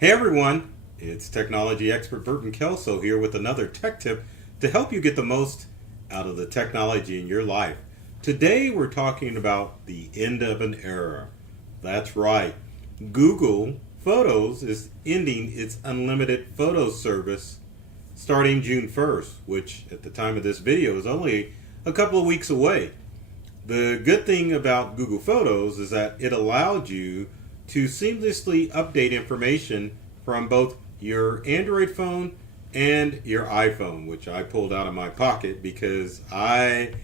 Hey everyone, it's technology expert Burton Kelso here with another tech tip to help you get the most out of the technology in your life. Today we're talking about the end of an era. That's right, Google Photos is ending its unlimited photos service starting June 1st, which at the time of this video is only a couple of weeks away. The good thing about Google Photos is that it allowed you to seamlessly update information from both your Android phone and your iPhone, which I pulled out of my pocket because I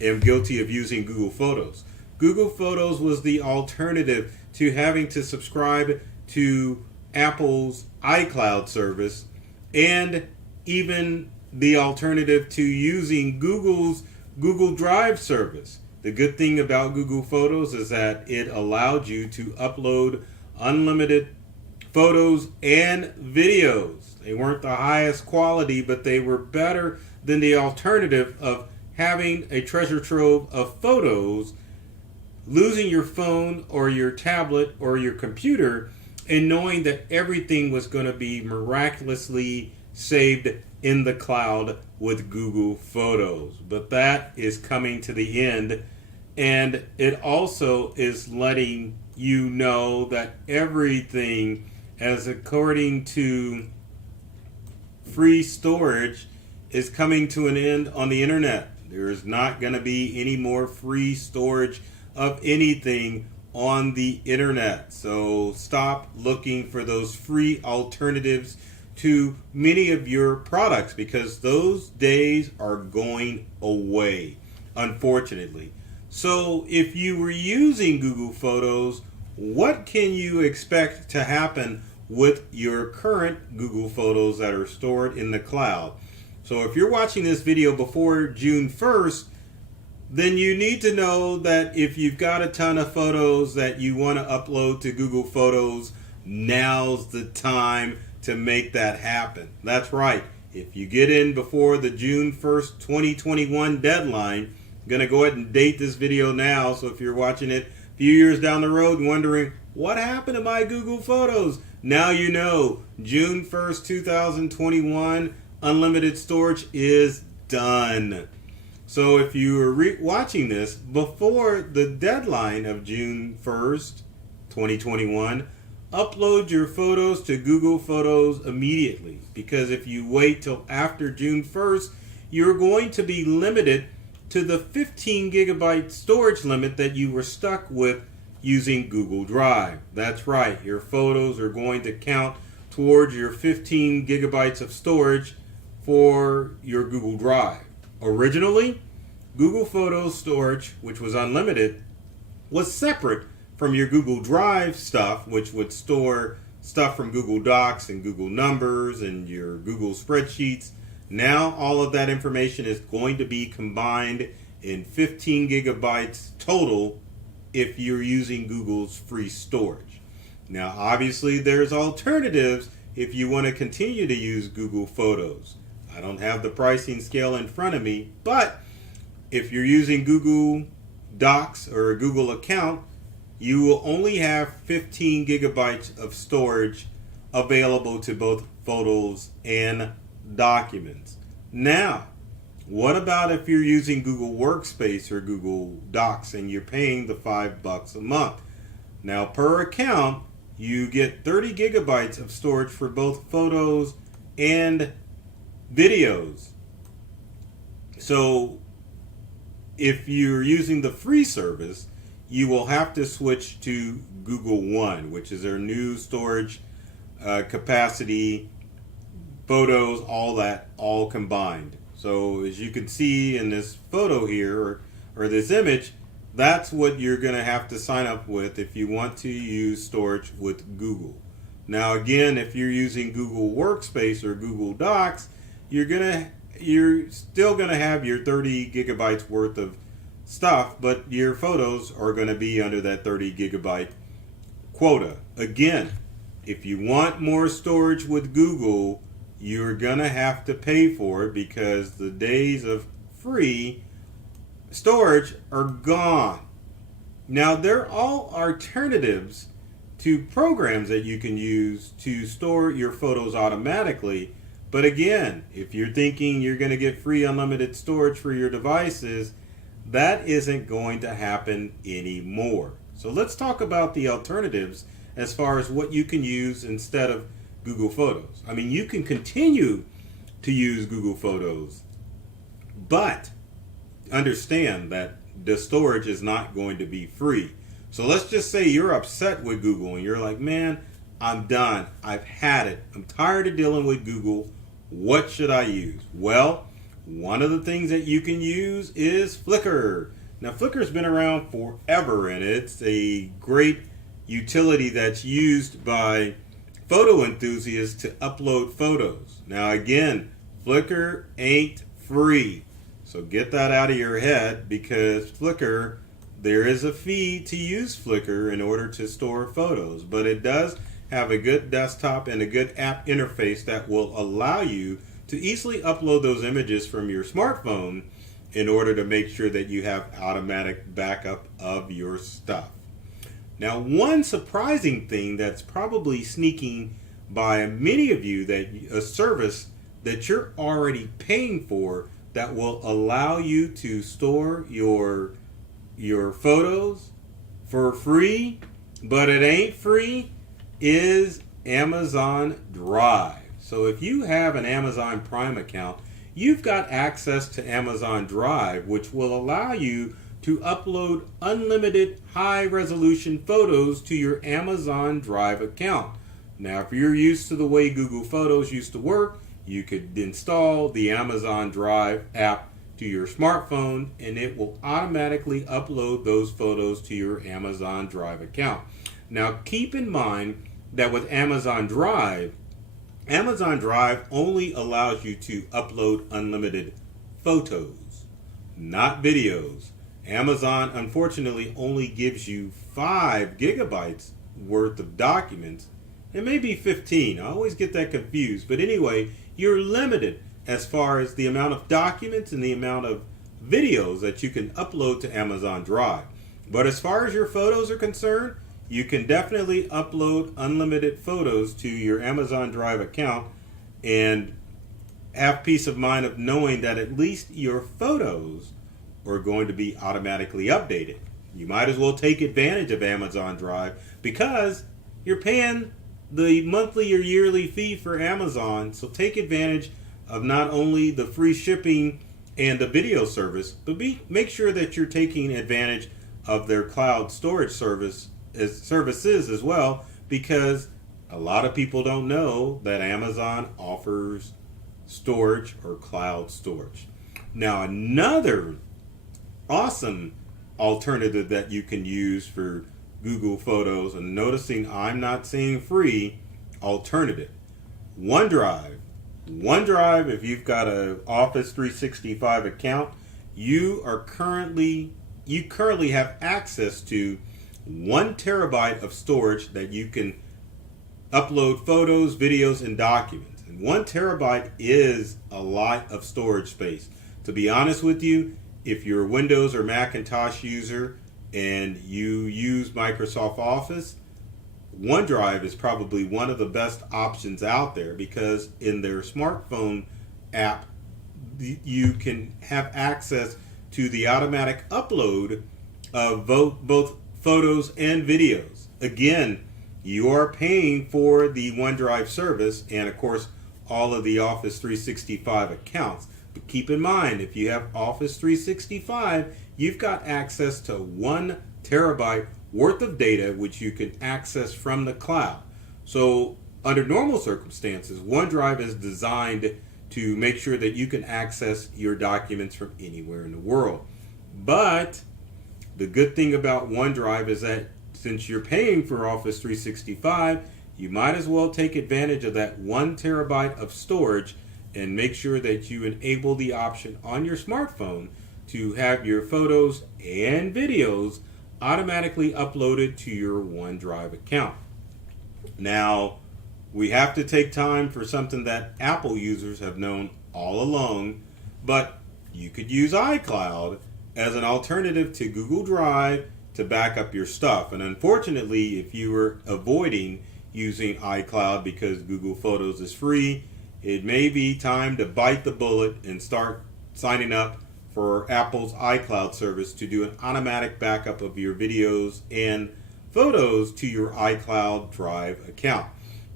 am guilty of using Google Photos. Google Photos was the alternative to having to subscribe to Apple's iCloud service and even the alternative to using Google's Google Drive service. The good thing about Google Photos is that it allowed you to upload unlimited photos and videos. They weren't the highest quality, but they were better than the alternative of having a treasure trove of photos, losing your phone or your tablet or your computer, and knowing that everything was going to be miraculously saved in the cloud with Google Photos. But that is coming to the end. And it also is letting you know that everything, as according to free storage, is coming to an end on the internet. There is not going to be any more free storage of anything on the internet. So stop looking for those free alternatives to many of your products because those days are going away, unfortunately. So if you were using Google Photos, what can you expect to happen with your current Google Photos that are stored in the cloud? So if you're watching this video before June 1st, then you need to know that if you've got a ton of photos that you want to upload to Google Photos, now's the time to make that happen. That's right. If you get in before the June 1st, 2021 deadline, I'm going to go ahead and date this video now, so if you're watching it a few years down the road and wondering, what happened to my Google Photos? Now you know, June 1st, 2021, unlimited storage is done. So if you are watching this before the deadline of June 1st, 2021, upload your photos to Google Photos immediately. Because if you wait till after June 1st, you're going to be limited to the 15 gigabyte storage limit that you were stuck with using Google Drive. That's right, your photos are going to count towards your 15 gigabytes of storage for your Google Drive. Originally, Google Photos storage, which was unlimited, was separate from your Google Drive stuff, which would store stuff from Google Docs and Google Numbers and your Google spreadsheets. Now all of that information is going to be combined in 15 gigabytes total if you're using Google's free storage. Now obviously there's alternatives if you want to continue to use Google Photos. I don't have the pricing scale in front of me, but if you're using Google Docs or a Google account, you will only have 15 gigabytes of storage available to both photos and documents. Now, what about if you're using Google Workspace or Google Docs and you're paying the $5 a month? Now, per account, you get 30 gigabytes of storage for both photos and videos. So, if you're using the free service, you will have to switch to Google One, which is their new storage capacity, photos, all that, all combined. So as you can see in this photo here, or this image, that's what you're going to have to sign up with if you want to use storage with Google. Now again, if you're using Google Workspace or Google Docs, you're still going to have your 30 gigabytes worth of stuff, but your photos are going to be under that 30 gigabyte quota. Again, if you want more storage with Google, you're going to have to pay for it because the days of free storage are gone. Now, they're all alternatives to programs that you can use to store your photos automatically. But again, if you're thinking you're going to get free unlimited storage for your devices, that isn't going to happen anymore. So let's talk about the alternatives as far as what you can use instead of Google Photos. I mean, you can continue to use Google Photos, but understand that the storage is not going to be free. So let's just say you're upset with Google and you're like, man, I'm done. I've had it. I'm tired of dealing with Google. What should I use? Well, one of the things that you can use is Flickr. Now, Flickr's been around forever, and it's a great utility that's used by photo enthusiasts to upload photos. Now, again, Flickr ain't free. So get that out of your head, because Flickr, there is a fee to use Flickr in order to store photos, but it does have a good desktop and a good app interface that will allow you to easily upload those images from your smartphone in order to make sure that you have automatic backup of your stuff. Now, one surprising thing that's probably sneaking by many of you, that a service that you're already paying for that will allow you to store your photos for free, but it ain't free, is Amazon Drive. So if you have an Amazon Prime account, you've got access to Amazon Drive, which will allow you to upload unlimited high-resolution photos to your Amazon Drive account. Now, if you're used to the way Google Photos used to work, you could install the Amazon Drive app to your smartphone, and it will automatically upload those photos to your Amazon Drive account. Now, keep in mind that with Amazon Drive only allows you to upload unlimited photos, not videos. Amazon, unfortunately, only gives you 5 gigabytes worth of documents. It may be 15. I always get that confused. But anyway, you're limited as far as the amount of documents and the amount of videos that you can upload to Amazon Drive. But as far as your photos are concerned, you can definitely upload unlimited photos to your Amazon Drive account and have peace of mind of knowing that at least your photos are going to be automatically updated. You might as well take advantage of Amazon Drive, because you're paying the monthly or yearly fee for Amazon. So take advantage of not only the free shipping and the video service, but make sure that you're taking advantage of their cloud storage services as well, because a lot of people don't know that Amazon offers storage or cloud storage. Now, another awesome alternative that you can use for Google Photos, and noticing I'm not saying free, alternative, OneDrive. OneDrive, if you've got an Office 365 account, you currently have access to 1 terabyte of storage that you can upload photos, videos, and documents. And 1 terabyte is a lot of storage space. To be honest with you, if you're a Windows or Macintosh user and you use Microsoft Office, OneDrive is probably one of the best options out there, because in their smartphone app, you can have access to the automatic upload of both photos and videos. Again, you are paying for the OneDrive service and, of course, all of the Office 365 accounts. But keep in mind, if you have Office 365, you've got access to 1 terabyte worth of data, which you can access from the cloud. So under normal circumstances, OneDrive is designed to make sure that you can access your documents from anywhere in the world. But the good thing about OneDrive is that since you're paying for Office 365, you might as well take advantage of that 1 terabyte of storage and make sure that you enable the option on your smartphone to have your photos and videos automatically uploaded to your OneDrive account. Now, we have to take time for something that Apple users have known all along, but you could use iCloud as an alternative to Google Drive to back up your stuff. And unfortunately, if you were avoiding using iCloud because Google Photos is free, it may be time to bite the bullet and start signing up for Apple's iCloud service to do an automatic backup of your videos and photos to your iCloud Drive account.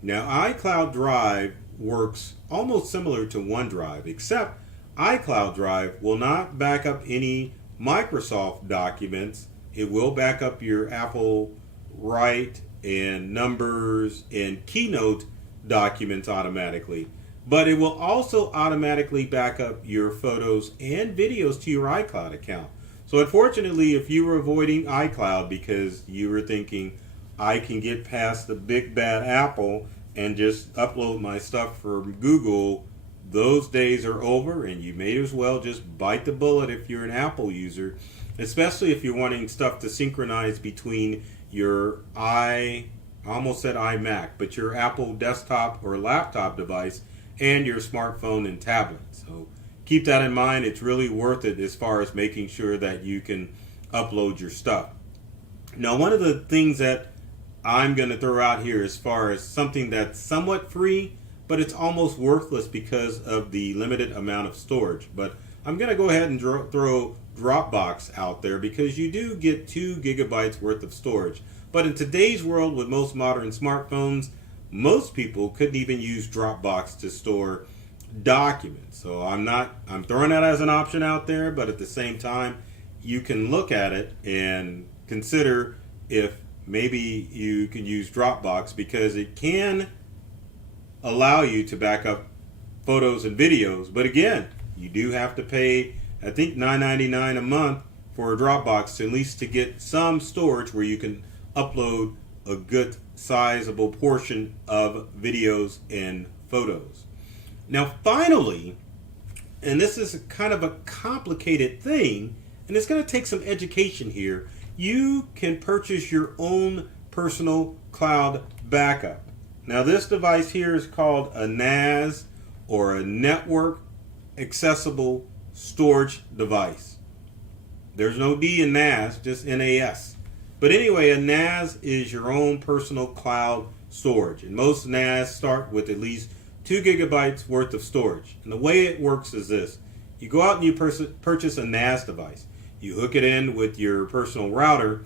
Now, iCloud Drive works almost similar to OneDrive, except iCloud Drive will not back up any Microsoft documents. It will back up your Apple Write and Numbers and Keynote documents automatically. But it will also automatically back up your photos and videos to your iCloud account. So unfortunately, if you were avoiding iCloud because you were thinking, I can get past the big bad Apple and just upload my stuff from Google, those days are over, and you may as well just bite the bullet if you're an Apple user, especially if you're wanting stuff to synchronize between your I almost said iMac, but your Apple desktop or laptop device and your smartphone and tablet. So keep that in mind. It's really worth it as far as making sure that you can upload your stuff. Now, one of the things that I'm going to throw out here as far as something that's somewhat free, but it's almost worthless because of the limited amount of storage. But I'm going to go ahead and throw Dropbox out there because you do get 2 gigabytes worth of storage. But in today's world with most modern smartphones, most people couldn't even use Dropbox to store documents. So I'm throwing that as an option out there, but at the same time, you can look at it and consider if maybe you can use Dropbox because it can allow you to back up photos and videos. But again, you do have to pay, I think, $9.99 a month for a Dropbox to at least to get some storage where you can upload a good sizable portion of videos and photos. Now finally, and this is kind of a complicated thing, and it's going to take some education here, you can purchase your own personal cloud backup. Now this device here is called a NAS, or a Network Accessible Storage Device. There's no D in NAS, just NAS. But anyway, a NAS is your own personal cloud storage. And most NAS start with at least 2 gigabytes worth of storage. And the way it works is this. You go out and you purchase a NAS device. You hook it in with your personal router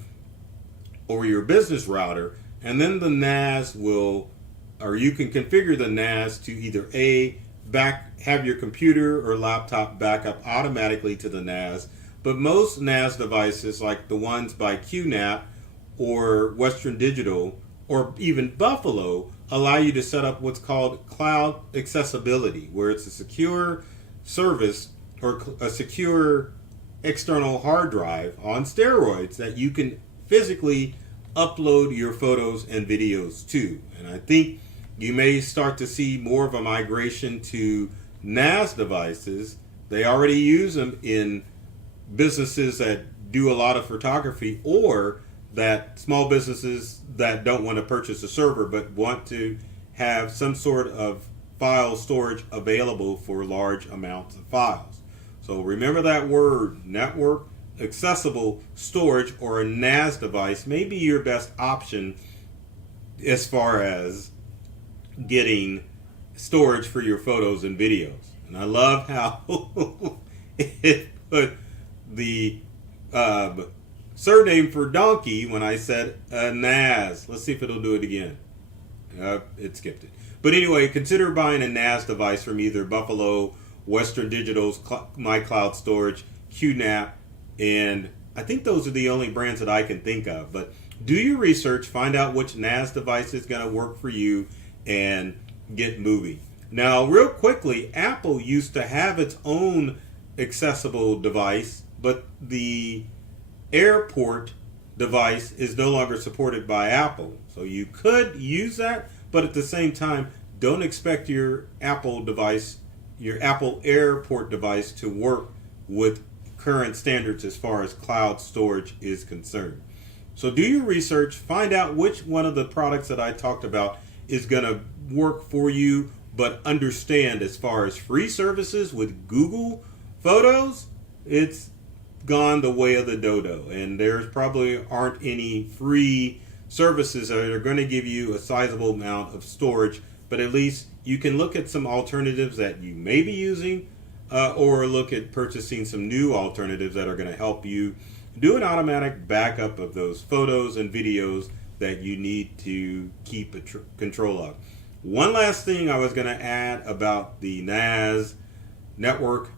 or your business router, and then the NAS will, or you can configure the NAS to either have your computer or laptop back up automatically to the NAS. But most NAS devices, like the ones by QNAP or Western Digital or even Buffalo, allow you to set up what's called cloud accessibility, where it's a secure service or a secure external hard drive on steroids that you can physically upload your photos and videos to. And I think you may start to see more of a migration to NAS devices. They already use them in businesses that do a lot of photography, or that small businesses that don't want to purchase a server but want to have some sort of file storage available for large amounts of files. So remember that word, network accessible storage, or a NAS device may be your best option as far as getting storage for your photos and videos. And I love how it put the surname for donkey when I said NAS. Let's see if it'll do it again. It skipped it. But anyway, consider buying a NAS device from either Buffalo, Western Digital's My Cloud Storage, QNAP, and I think those are the only brands that I can think of. But do your research, find out which NAS device is going to work for you, and get moving. Now, real quickly, Apple used to have its own accessible device, but the Airport device is no longer supported by Apple. So you could use that, but at the same time, don't expect your Apple device, your Apple Airport device, to work with current standards as far as cloud storage is concerned. So do your research, find out which one of the products that I talked about is going to work for you, but understand as far as free services with Google Photos, it's gone the way of the dodo, and there's probably aren't any free services that are going to give you a sizable amount of storage, but at least you can look at some alternatives that you may be using, or look at purchasing some new alternatives that are going to help you do an automatic backup of those photos and videos that you need to keep control of. One last thing I was going to add about the NAS network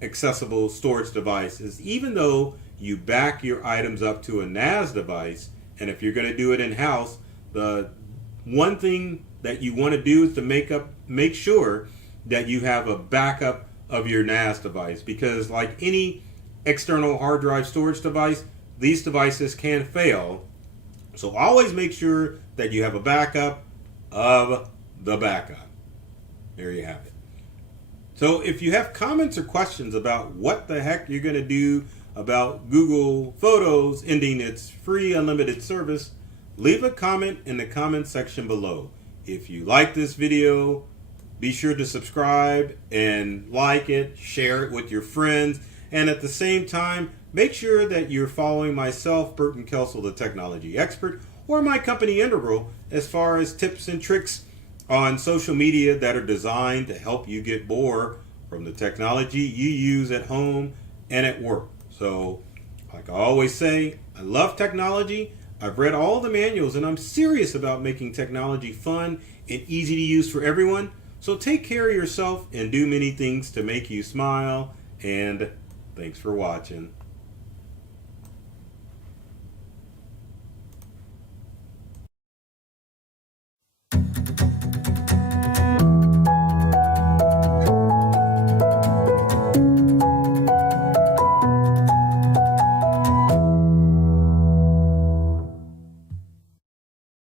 accessible storage device is, even though you back your items up to a NAS device, and if you're going to do it in-house, the one thing that you want to do is to make sure that you have a backup of your NAS device, because like any external hard drive storage device, these devices can fail. So always make sure that you have a backup of the backup. There you have it. So if you have comments or questions about what the heck you're going to do about Google Photos ending its free unlimited service, leave a comment in the comment section below. If you like this video, be sure to subscribe and like it, share it with your friends, and at the same time, make sure that you're following myself, Burton Kelso, the technology expert, or my company Integral, as far as tips and tricks on social media that are designed to help you get more from the technology you use at home and at work. So, like I always say, I love technology. I've read all the manuals, and I'm serious about making technology fun and easy to use for everyone. So take care of yourself and do many things to make you smile. And thanks for watching.